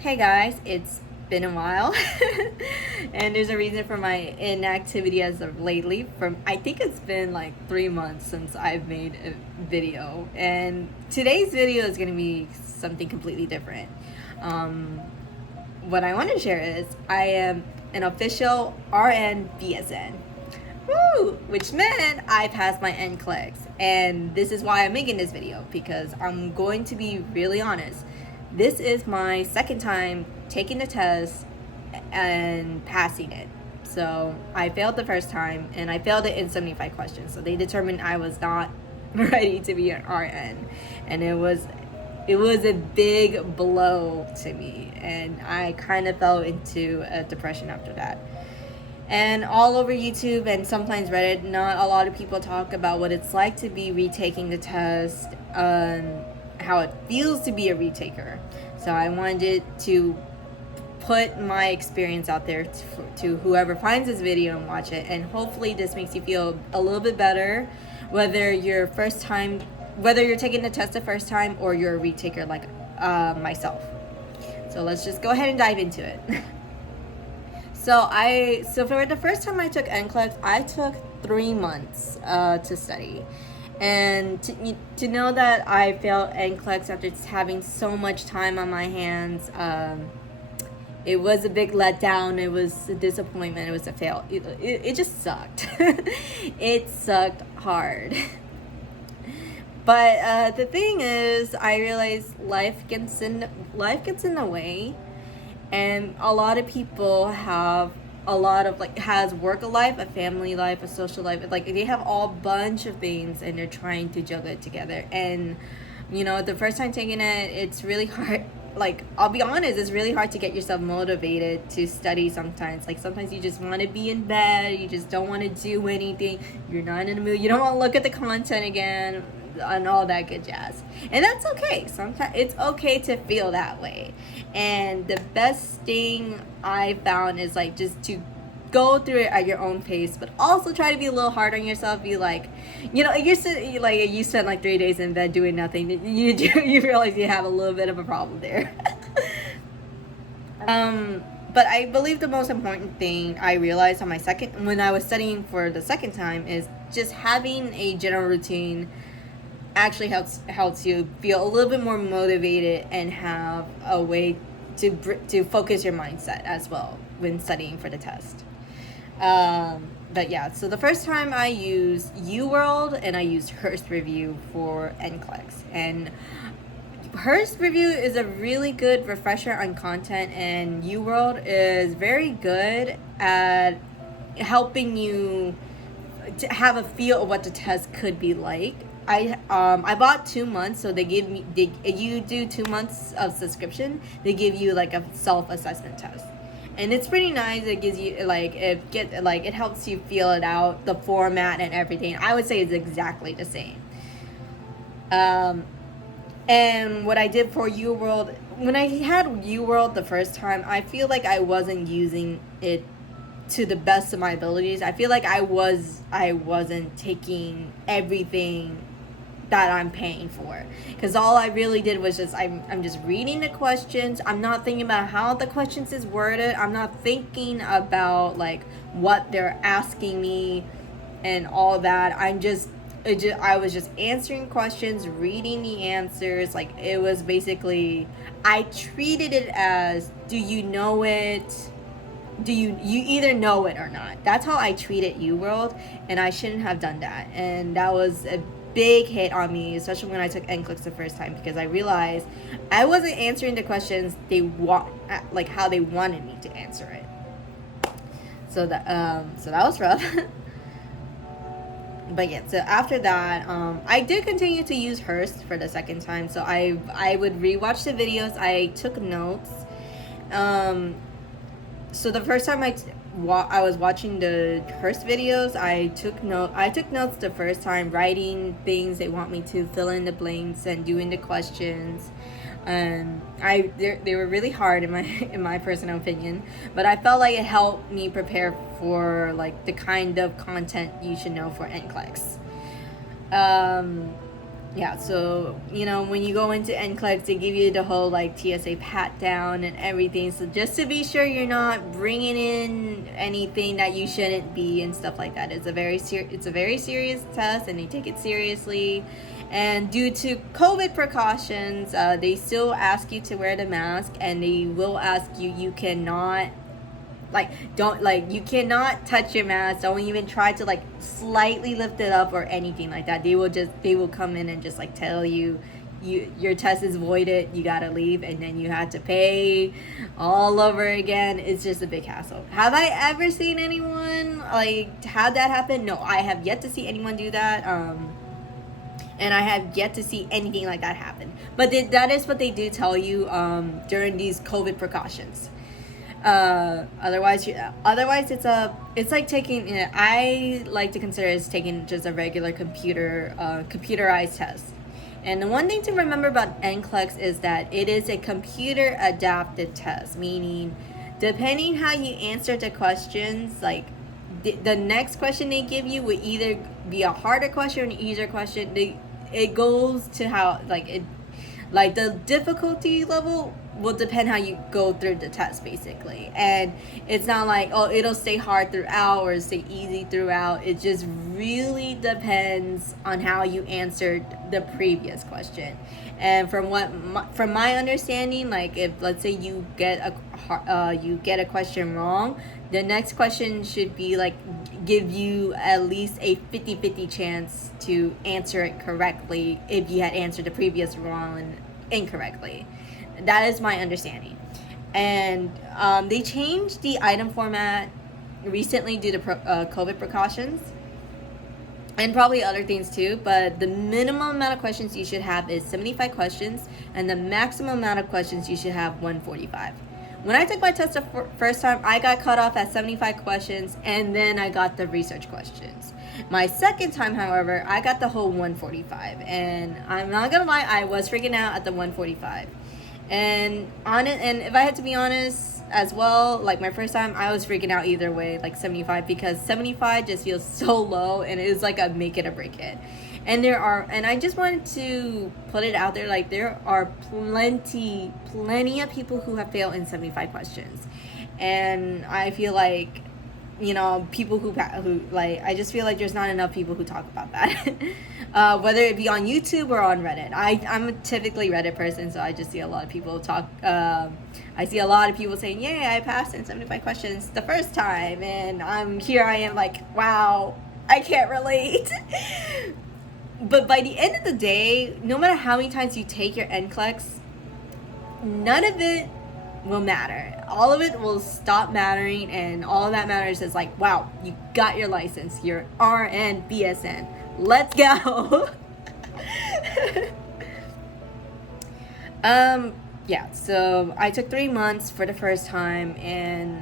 Hey guys, it's been a while and there's a reason for my inactivity as of lately. I think it's been like 3 months since I've made a video, and today's video is going to be something completely different. um, what I want to share is I am an official RN BSN. Woo! Which meant I passed my NCLEX, and this is why I'm making this video, because I'm going to be really honest. This is my second time taking the test and passing it. So I failed the first time, and I failed it in 75 questions. So they determined I was not ready to be an RN, and it was a big blow to me, and I kind of fell into a depression after that. And all over YouTube and sometimes Reddit, not a lot of people talk about what it's like to be retaking the test and how it feels to be a retaker. So I wanted to put my experience out there to whoever finds this video and watch it, and hopefully this makes you feel a little bit better, whether you're taking the test the first time or you're a retaker like myself. So let's just go ahead and dive into it. So for the first time I took NCLEX, I took 3 months to study. And to know that I failed NCLEX after having so much time on my hands, it was a big letdown. It was a disappointment. It was a fail. It just sucked. It sucked hard. But the thing is, I realized life gets in the way. And a lot of people have a lot of has work life, a family life, a social life. They have all bunch of things, and they're trying to juggle it together. And the first time taking it, it's really hard. I'll be honest, it's really hard to get yourself motivated to study sometimes. Sometimes you just want to be in bed, you just don't want to do anything, you're not in the mood, you don't want to look at the content again, and all that good jazz. And that's okay. Sometimes it's okay to feel that way. And the best thing I found is just to go through it at your own pace, but also try to be a little hard on yourself. Be you spend 3 days in bed doing nothing. You realize you have a little bit of a problem there. But I believe the most important thing I realized when I was studying for the second time, is just having a general routine actually helps you feel a little bit more motivated and have a way to focus your mindset as well when studying for the test. But yeah, so the first time I used UWorld and I used Hearst Review for NCLEX. And Hearst Review is a really good refresher on content, and UWorld is very good at helping you to have a feel of what the test could be like. I bought 2 months, so you do 2 months of subscription. They give you a self-assessment test, and it's pretty nice. It gives you it helps you feel it out, the format and everything. I would say it's exactly the same. And what I did for UWorld, when I had UWorld the first time, I feel like I wasn't using it to the best of my abilities. I feel like I wasn't taking everything that I'm paying for, because all I really did was I'm just reading the questions. I'm not thinking about how the questions is worded. I'm not thinking about what they're asking me and all that. I was just answering questions, reading the answers. It was basically, I treated it as, do you know it? You either know it or not. That's how I treated UWorld, and I shouldn't have done that. And that was a big hit on me, especially when I took NCLEX the first time, because I realized I wasn't answering the questions how they wanted me to answer it. So that was rough. But yeah, so after that, I did continue to use Hearst for the second time. So I would rewatch the videos. I took notes. So the first time I was watching the Hearst videos, I took notes the first time, writing things they want me to, fill in the blanks and doing the questions. And they were really hard in my personal opinion, but I felt like it helped me prepare for the kind of content you should know for NCLEX. yeah, so when you go into Nclex, they give you the whole like TSA pat down and everything. So just to be sure you're not bringing in anything that you shouldn't be and stuff like that. It's a very serious test, and they take it seriously. And due to COVID precautions, they still ask you to wear the mask, and they will ask you. You cannot you cannot touch your mask. Don't even try to like slightly lift it up or anything like that. They will come in and just like tell you your test is voided, you gotta leave, and then you have to pay all over again. It's just a big hassle. Have I ever seen anyone like had that happen? No, I have yet to see anyone do that. And I have yet to see anything like that happen. But that is what they do tell you during these COVID precautions. Otherwise it's like taking, I like to consider it as taking just a regular computerized test. And the one thing to remember about NCLEX is that it is a computer adapted test, meaning depending how you answer the questions, like the next question they give you would either be a harder question or an easier question. It goes to how like the difficulty level will depend how you go through the test, basically. And it's not like, oh, it'll stay hard throughout or stay easy throughout. It just really depends on how you answered the previous question. And from my understanding, like if let's say you get a question wrong, the next question should be like give you at least a 50-50 chance to answer it correctly if you had answered the previous wrong and incorrectly. That is my understanding. And they changed the item format recently due to COVID precautions and probably other things too. But the minimum amount of questions you should have is 75 questions, and the maximum amount of questions you should have 145. When I took my test the first time, I got cut off at 75 questions, and then I got the research questions. My second time, however, I got the whole 145, and I'm not gonna lie, I was freaking out at the 145. And if I had to be honest as well, like my first time, I was freaking out either way, like 75, because 75 just feels so low, and it is like a make it or break it. And I just wanted to put it out there, like there are plenty of people who have failed in 75 questions. And I feel like, people who like, I just feel like there's not enough people who talk about that. Whether it be on YouTube or on Reddit. I'm a typically Reddit person, so I just see a lot of people talk. I see a lot of people saying, "Yay, I passed in 75 questions the first time," and I am like, "Wow, I can't relate." But by the end of the day, no matter how many times you take your NCLEX, none of it will matter. All of it will stop mattering, and all that matters is like, wow, you got your license, your RN BSN. Let's go. Yeah, so I took 3 months for the first time, and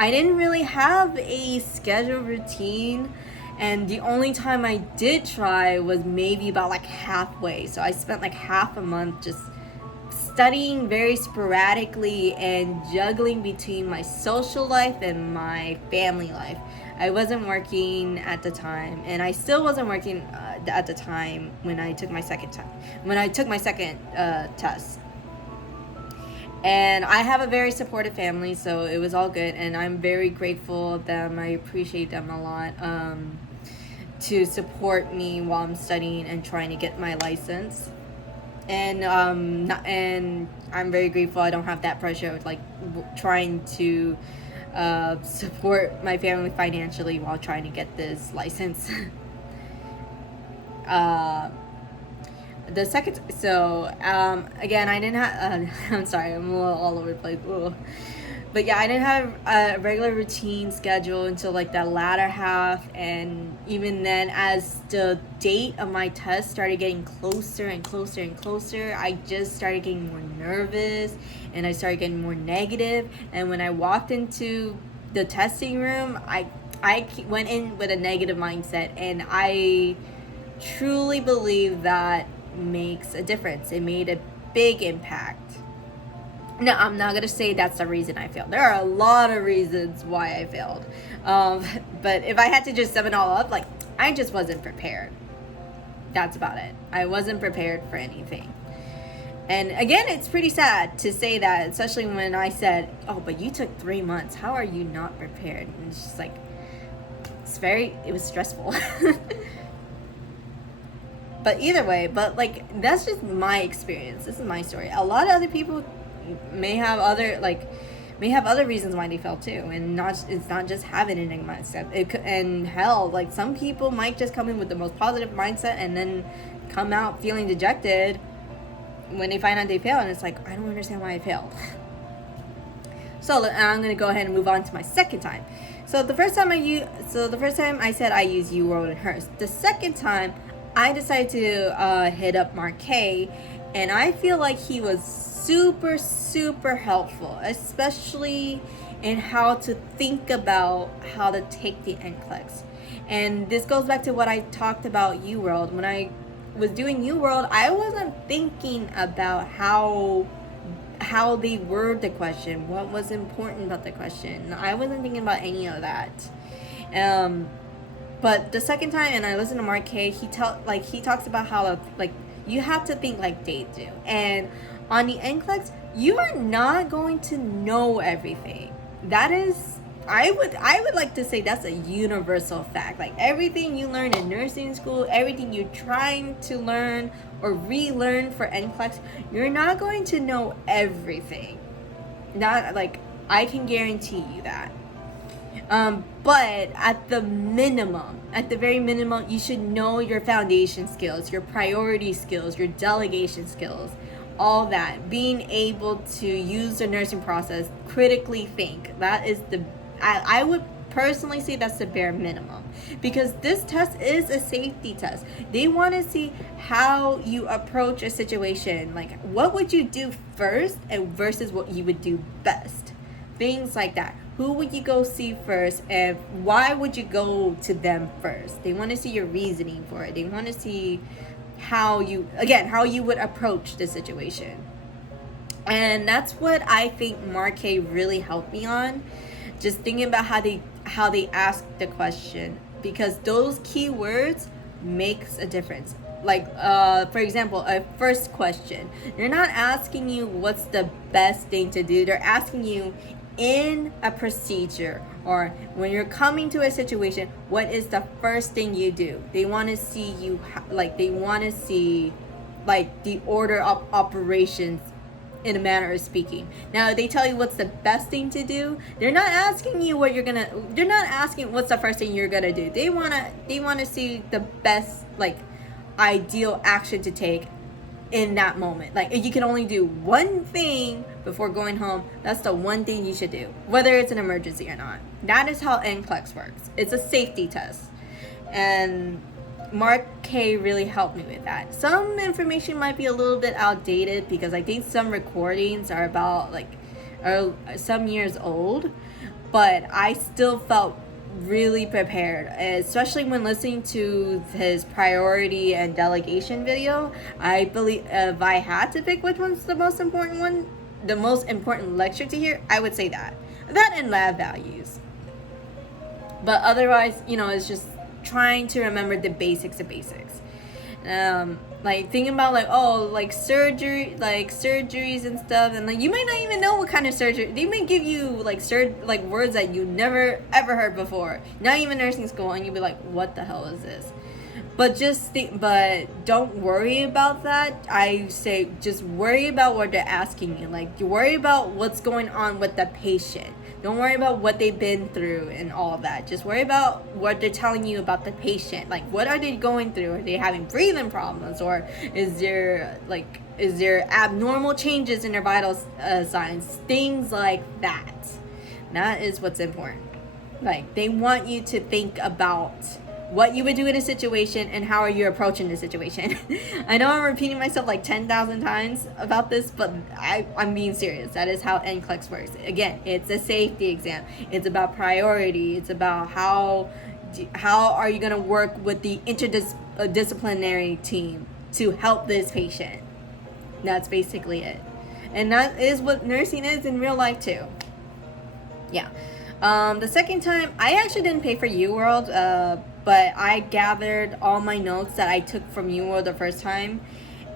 I didn't really have a schedule routine. And the only time I did try was maybe about like halfway. So I spent like half a month just studying very sporadically and juggling between my social life and my family life. I wasn't working at the time, and I still wasn't working at the time when I took my second test. And I have a very supportive family, so it was all good, and I'm very grateful of them. I appreciate them a lot to support me while I'm studying and trying to get my license. And I'm very grateful I don't have that pressure of like trying to support my family financially while trying to get this license. Again, I didn't have I'm sorry, I'm a little all over the place. Ugh. But yeah, I didn't have a regular routine schedule until like that latter half, and even then, as the date of my test started getting closer and closer and closer, I just started getting more nervous, and I started getting more negative. And when I walked into the testing room, I went in with a negative mindset, and I truly believe that makes a difference. It made a big impact. No, I'm not gonna say that's the reason I failed. There are a lot of reasons why I failed, but if I had to just sum it all up, like, I just wasn't prepared. that's about it. I wasn't prepared for anything. And again, it's pretty sad to say that, especially when I said, oh, but you took 3 months. How are you not prepared? And it's just like, it was stressful. But either way, like, that's just my experience. This is my story. A lot of other people may have other reasons why they fail too, and it's not just having an mindset. And hell, like, some people might just come in with the most positive mindset and then come out feeling dejected when they find out they fail, and it's like, I don't understand why I failed. So I'm gonna go ahead and move on to my second time. So the first time I said I used UWorld and Hearst. The second time I decided to hit up Marquet, and I feel like he was super, super helpful, especially in how to think about how to take the Nclex. And this goes back to what I talked about UWorld. When I was doing UWorld, I wasn't thinking about how they word the question, what was important about the question. I wasn't thinking about any of that. But the second time, and I listened to Marquet, he talks about how, like, you have to think like they do. And on the Nclex, you are not going to know everything. That is, I would like to say that's a universal fact. Like, everything you learn in nursing school, everything you're trying to learn or relearn for Nclex, you're not going to know everything. Not, like, I can guarantee you that. But at the very minimum, you should know your foundation skills, your priority skills, your delegation skills, all that. Being able to use the nursing process, critically think. That is I would personally say that's the bare minimum, because this test is a safety test. They want to see how you approach a situation, like what would you do first and versus what you would do best. Things like that. Who would you go see first, and why would you go to them first? They want to see your reasoning for it. They want to see how you would approach the situation. And that's what I think Marquet really helped me on. Just thinking about how they ask the question, because those keywords makes a difference. Like, for example, a first question. They're not asking you what's the best thing to do. They're asking you, in a procedure or when you're coming to a situation, what is the first thing you do? They want to see the order of operations, in a manner of speaking. Now, they tell you what's the best thing to do. They're not asking you they're not asking what's the first thing you're gonna do. They wanna see the best, like, ideal action to take in that moment. Like, if you can only do one thing before going home, that's the one thing you should do, whether it's an emergency or not. That is how NCLEX works. It's a safety test, and Mark K really helped me with that. Some information might be a little bit outdated, because I think some recordings are about some years old, but I still felt really prepared, especially when listening to his priority and delegation video. I believe if I had to pick which one's the most important lecture to hear, I would say that and lab values. But otherwise, it's just trying to remember the basics of basics. Like thinking about surgeries and stuff, and you might not even know what kind of surgery. They may give you words that you never ever heard before, not even nursing school, and you'll be like, what the hell is this? But don't worry about that. I say just worry about what they're asking you. You worry about what's going on with the patient. Don't worry about what they've been through and all of that. Just worry about what they're telling you about the patient. What are they going through? Are they having breathing problems, or is there abnormal changes in their vital signs? Things like that. That is what's important. They want you to think about what you would do in a situation and how are you approaching the situation. I know I'm repeating myself 10,000 times about this, but I'm being serious. That is how NCLEX works. Again, it's a safety exam. It's about priority. It's about how are you going to work with the interdisciplinary team to help this patient. That's basically it. And that is what nursing is in real life too. Yeah. The second time, I actually didn't pay for UWorld. but I gathered all my notes that I took from UWorld the first time,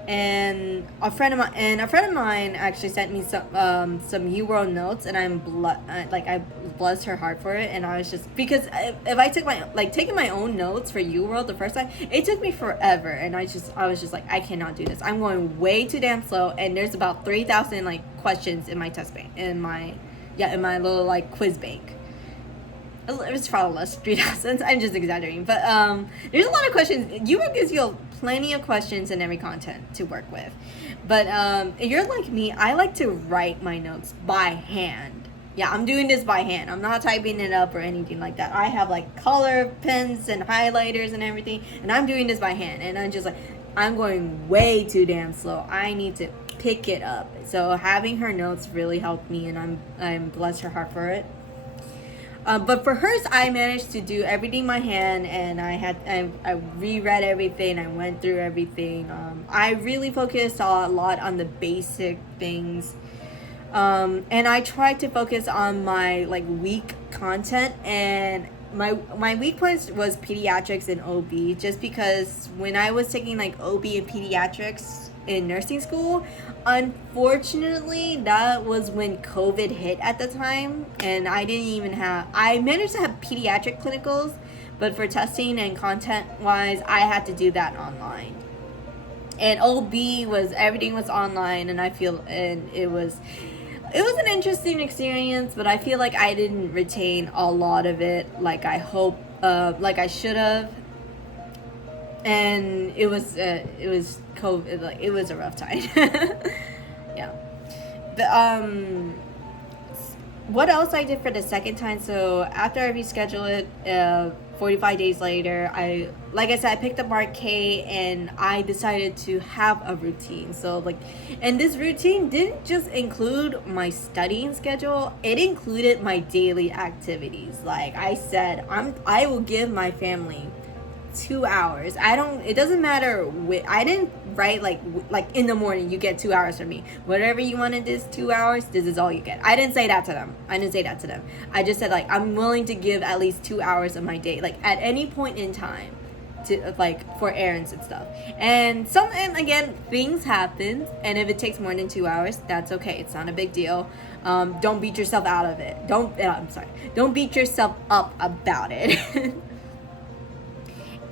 and a friend of mine actually sent me some UWorld notes, and I blessed her heart for it. And I was just, because if I took taking my own notes for UWorld the first time, it took me forever, and I was just like, I cannot do this. I'm going way too damn slow, and there's about 3,000 questions in my test bank, in my little quiz bank. It was probably less, 3,000. I'm just exaggerating, but there's a lot of questions. UWorld gives you plenty of questions and every content to work with, but if you're like me, I like to write my notes by hand. Yeah, I'm doing this by hand. I'm not typing it up or anything like that. I have color pens and highlighters and everything, and I'm doing this by hand. And I'm just I'm going way too damn slow. I need to pick it up. So having her notes really helped me, and I'm blessed her heart for it. But for hers, I managed to do everything by hand, and I reread everything. I went through everything. I really focused a lot on the basic things, and I tried to focus on my weak content. And my weak point was pediatrics and OB, just because when I was taking OB and pediatrics in nursing school, unfortunately that was when COVID hit at the time, and I managed to have pediatric clinicals, but for testing and content wise, I had to do that online. And OB everything was online, and it was an interesting experience, but I feel like I didn't retain a lot of it like I I should have. And it was COVID, it was a rough time. Yeah. But what else I did for the second time? So after I rescheduled it, 45 days later, I picked up Mark K, and I decided to have a routine. So and this routine didn't just include my studying schedule, it included my daily activities. Like I said, I will give my family 2 hours. It doesn't matter I didn't write in the morning you get 2 hours from me. Whatever you wanted, this 2 hours, this is all you get. I didn't say that to them. I just said I'm willing to give at least 2 hours of my day, at any point in time, to for errands and stuff. And again, things happen, and if it takes more than 2 hours, that's okay. It's not a big deal. Don't beat yourself out of it. Don't beat yourself up about it.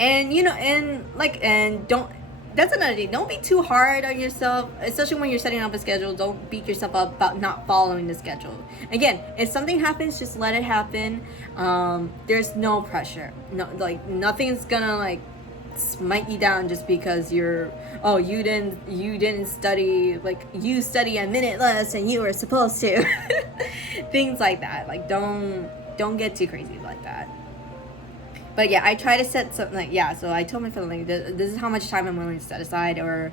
And that's another thing. Don't be too hard on yourself, especially when you're setting up a schedule. Don't beat yourself up about not following the schedule. Again, if something happens, just let it happen. There's no pressure. No, nothing's gonna smite you down just because you didn't study, you study a minute less than you were supposed to. Things like that. Don't get too crazy like that. But yeah, I try to set something so I told my family, this is how much time I'm willing to set aside, or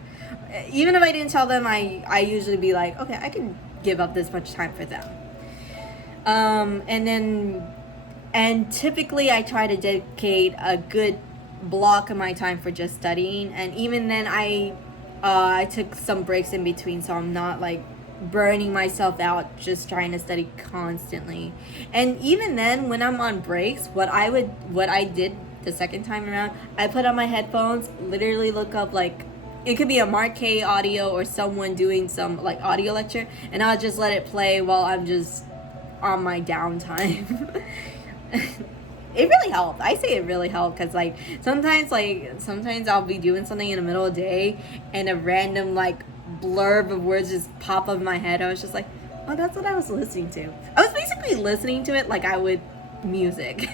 even if I didn't tell them, I usually be okay, I can give up this much time for them. And typically I try to dedicate a good block of my time for just studying, and even then I took some breaks in between, so I'm not burning myself out just trying to study constantly. And even then, when I'm on breaks, what I did the second time around, I put on my headphones, literally look up it could be a Mark K audio or someone doing some audio lecture, and I'll just let it play while I'm just on my downtime. It really helped. I say it really helped because sometimes I'll be doing something in the middle of the day, and a random blurb of words just pop up in my head. I was just oh, that's what I was listening to. I was basically listening to it like I would music.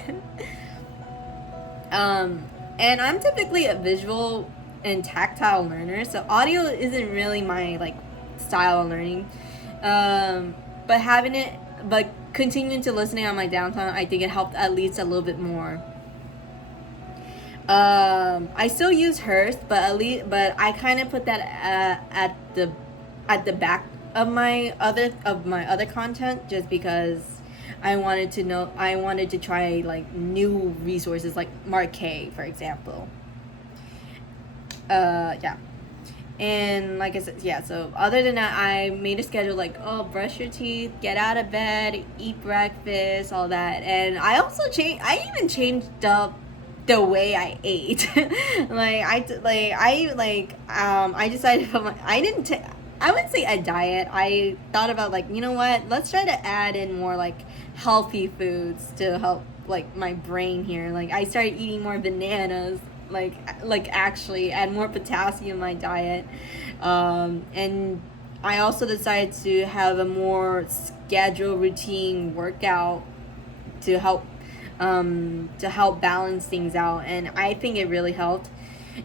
And I'm typically a visual and tactile learner, so audio isn't really my style of learning. But continuing to listening on my downtime, I think it helped at least a little bit more. I still use Hearst, but I kind of put that at the back of my other content, just because I wanted to try new resources like Mark K, for example. Yeah. And like I said, yeah, so other than that, I made a schedule brush your teeth, get out of bed, eat breakfast, all that. And I even changed up the way I ate. I decided to put I wouldn't say a diet. I thought about, like, you know what? Let's try to add in more like healthy foods to help like my brain here. Like I started eating more bananas, like actually add more potassium in my diet. And I also decided to have a more scheduled routine workout to help balance things out, and I think it really helped.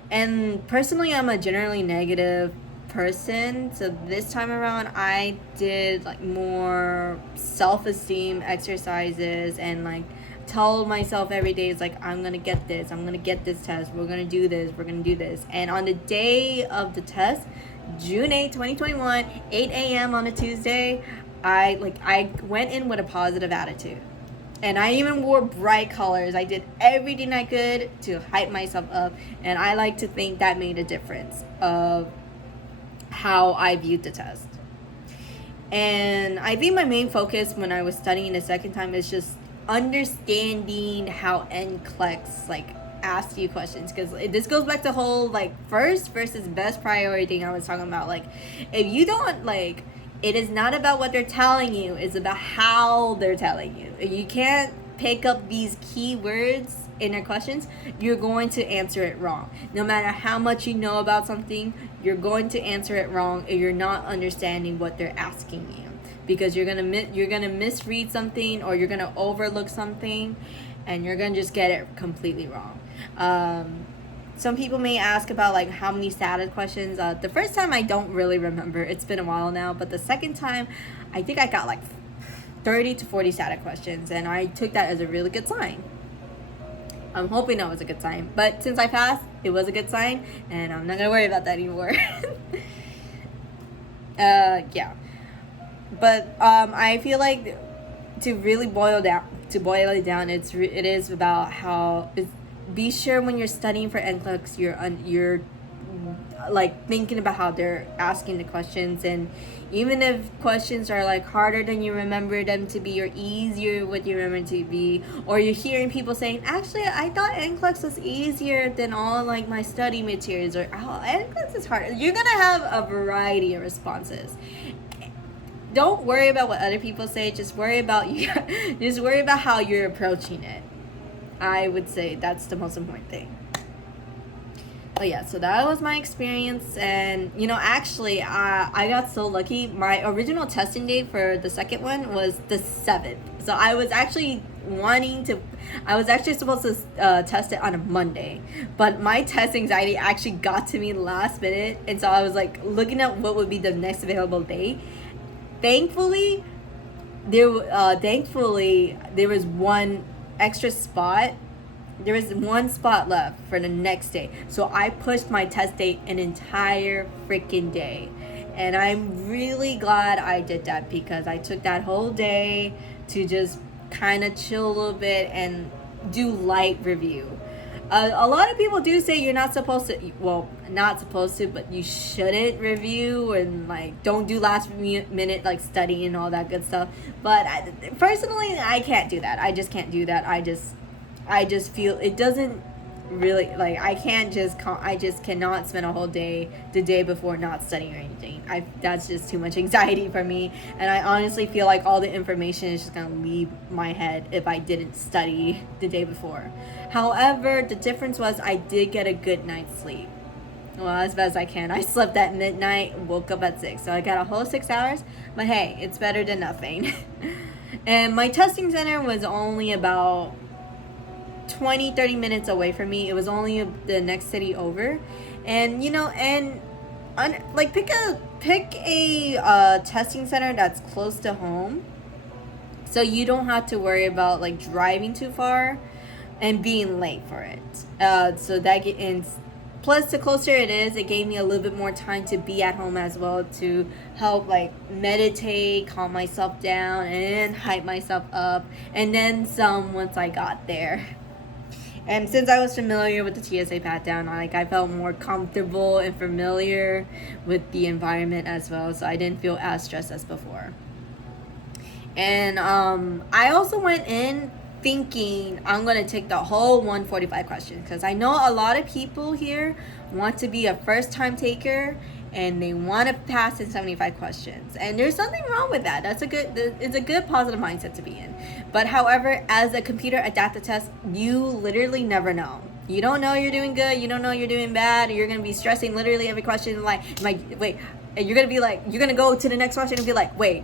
And personally, I'm a generally negative person, so this time around I did like more self-esteem exercises, and like told myself every day, it's like, I'm gonna get this, I'm gonna get this test, we're gonna do this, we're gonna do this. And on the day of the test, June 8, 2021, 8 a.m. on a Tuesday, I went in with a positive attitude. And I even wore bright colors. I did everything I could to hype myself up. And I like to think that made a difference of how I viewed the test. And I think my main focus when I was studying the second time is just understanding how NCLEX like asks you questions, because this goes back to whole like first versus best priority thing I was talking about. Like if you don't like, it is not about what they're telling you, it's about how they're telling you. If you can't pick up these keywords in their questions, you're going to answer it wrong. No matter how much you know about something, you're going to answer it wrong if you're not understanding what they're asking you, because you're gonna misread something, or you're gonna overlook something, and you're gonna just get it completely wrong. Some people may ask about like how many static questions. The first time I don't really remember. It's been a while now. But the second time, I think I got like 30 to 40 static questions. And I took that as a really good sign. I'm hoping that was a good sign. But since I passed, it was a good sign. And I'm not going to worry about that anymore. Yeah. But I feel like to really boil it down, it is about how... Be sure when you're studying for NCLEX, you're like thinking about how they're asking the questions, and even if questions are like harder than you remember them to be, or easier what you remember to be, or you're hearing people saying, actually I thought NCLEX was easier than all like my study materials, or oh, NCLEX is hard, you're gonna have a variety of responses. Don't worry about what other people say, just worry about you. Just worry about how you're approaching it. I would say that's the most important thing. But yeah, so that was my experience. And actually, I got so lucky. My original testing date for the second one was the 7th. So I was actually supposed to test it on a Monday, but my test anxiety actually got to me last minute, and so I was like looking at what would be the next available day. Thankfully there was one extra spot. There was one spot left for the next day, so I pushed my test date an entire freaking day, and I'm really glad I did that, because I took that whole day to just kind of chill a little bit and do light review. A lot of people do say you're not supposed to, well, not supposed to, but you shouldn't review, and like don't do last minute like study and all that good stuff. But personally, I can't do that. I just can't do that. I just feel it doesn't really, like, I just cannot spend a whole day the day before not studying or anything. That's just too much anxiety for me, and I honestly feel like all the information is just gonna leave my head if I didn't study the day before. However, the difference was I did get a good night's sleep. Well, as best as I can. I slept at midnight, woke up at 6, so I got a whole 6 hours, but hey, it's better than nothing. And my testing center was only about 20-30 minutes away from me. It was only the next city over, and pick a testing center that's close to home, so you don't have to worry about like driving too far and being late for it. Plus, the closer it is, it gave me a little bit more time to be at home as well, to help like meditate, calm myself down, and hype myself up, and then some once I got there. And since I was familiar with the TSA pat-down, I felt more comfortable and familiar with the environment as well, so I didn't feel as stressed as before. And I also went in thinking I'm going to take the whole 145 questions, because I know a lot of people here want to be a first time taker and they want to pass in 75 questions, and there's nothing wrong with that. It's a good positive mindset to be in. But however, as a computer adaptive test, you literally never know. You don't know you're doing good, you don't know you're doing bad. You're going to be stressing literally every question, like wait, and you're going to be like, you're going to go to the next question and be like, wait,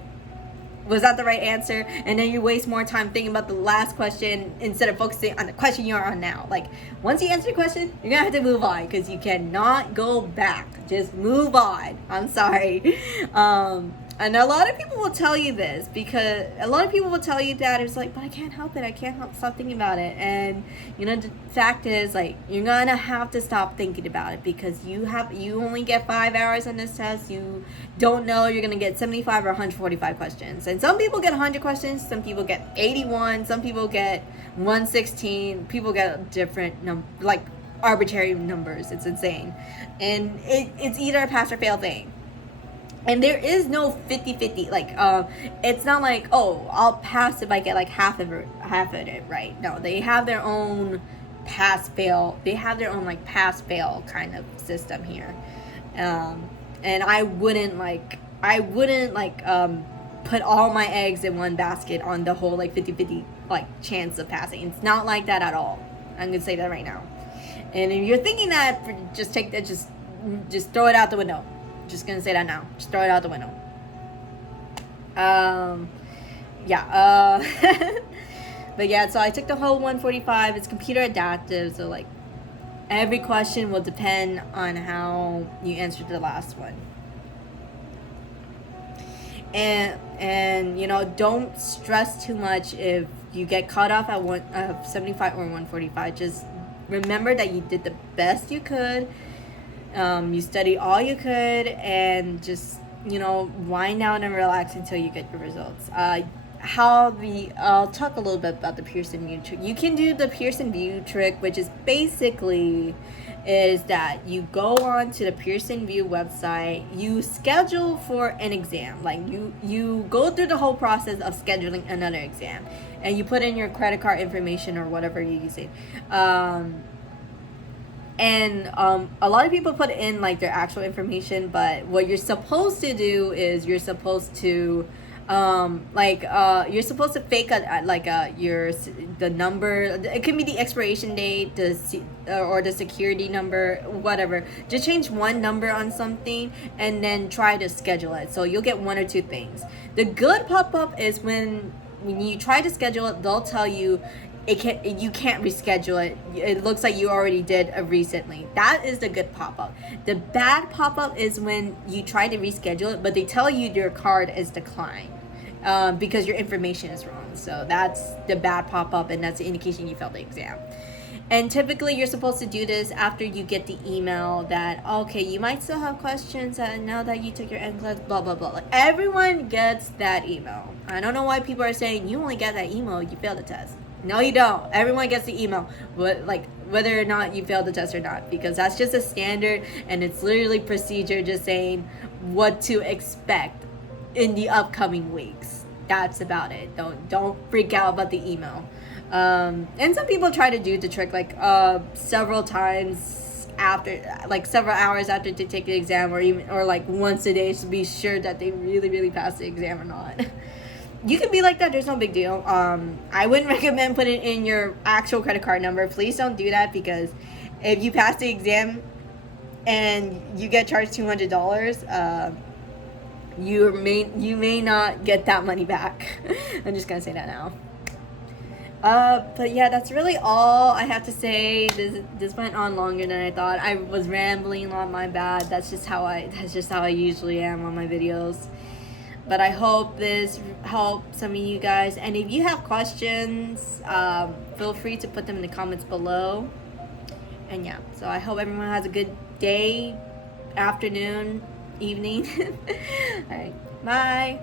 was that the right answer? And then you waste more time thinking about the last question instead of focusing on the question you're on now. Like, once you answer the question, you're gonna have to move on, because you cannot go back. Just move on. I'm sorry. And a lot of people will tell you this, because a lot of people will tell you that it's like, but I can't help it. I can't help stop thinking about it. And you know, the fact is, like, you're gonna have to stop thinking about it, because you only get 5 hours on this test. You don't know you're gonna get 75 or 145 questions. And some people get 100 questions, some people get 81, some people get 116, people get different like arbitrary numbers. It's insane. And it's either a pass or fail thing. And there is no 50-50. Like, it's not like, oh, I'll pass if I get like half of it right. No, they have their own pass fail. They have their own like pass fail kind of system here. And I wouldn't put all my eggs in one basket on the whole like 50-50 like chance of passing. It's not like that at all. I'm gonna say that right now. And if you're thinking that, just take that, just throw it out the window. Just gonna say that now. Just throw it out the window. But yeah, so I took the whole 145. It's computer adaptive, so like every question will depend on how you answered the last one. And you know, don't stress too much if you get caught off at 75 or 145. Just remember that you did the best you could. You studied all you could, and just, you know, wind down and relax until you get your results. I'll talk a little bit about the Pearson Vue trick. You can do the Pearson Vue trick, which is basically is that you go on to the Pearson Vue website, you schedule for an exam. Like, you go through the whole process of scheduling another exam, and you put in your credit card information or whatever you're using. And a lot of people put in like their actual information, but what you're supposed to do is you're supposed to you're supposed to fake the number. It could be the expiration date, or the security number, whatever. Just change one number on something and then try to schedule it. So you'll get one or two things. The good pop-up is when you try to schedule it, they'll tell you you can't reschedule it. It looks like you already did recently. That is the good pop-up. The bad pop-up is when you try to reschedule it, but they tell you your card is declined because your information is wrong. So that's the bad pop-up, and that's the indication you failed the exam. And typically you're supposed to do this after you get the email that, okay, you might still have questions now that you took your Nclex, blah, blah, blah. Like, everyone gets that email. I don't know why people are saying you only get that email, you failed the test. No, you don't. Everyone gets the email, but like whether or not you failed the test or not, because that's just a standard, and it's literally procedure just saying what to expect in the upcoming weeks. That's about it. Don't freak out about the email. And some people try to do the trick like several times after, like several hours after they take the exam, or like once a day to be sure that they really passed the exam or not. You can be like that. There's no big deal. I wouldn't recommend putting in your actual credit card number. Please don't do that, because if you pass the exam and you get charged $200, you may not get that money back. I'm just gonna say that now. But yeah, that's really all I have to say. This went on longer than I thought. I was rambling on, my bad. That's just how I usually am on my videos. But I hope this helped some of you guys. And if you have questions, feel free to put them in the comments below. And yeah, so I hope everyone has a good day, afternoon, evening. All right, bye.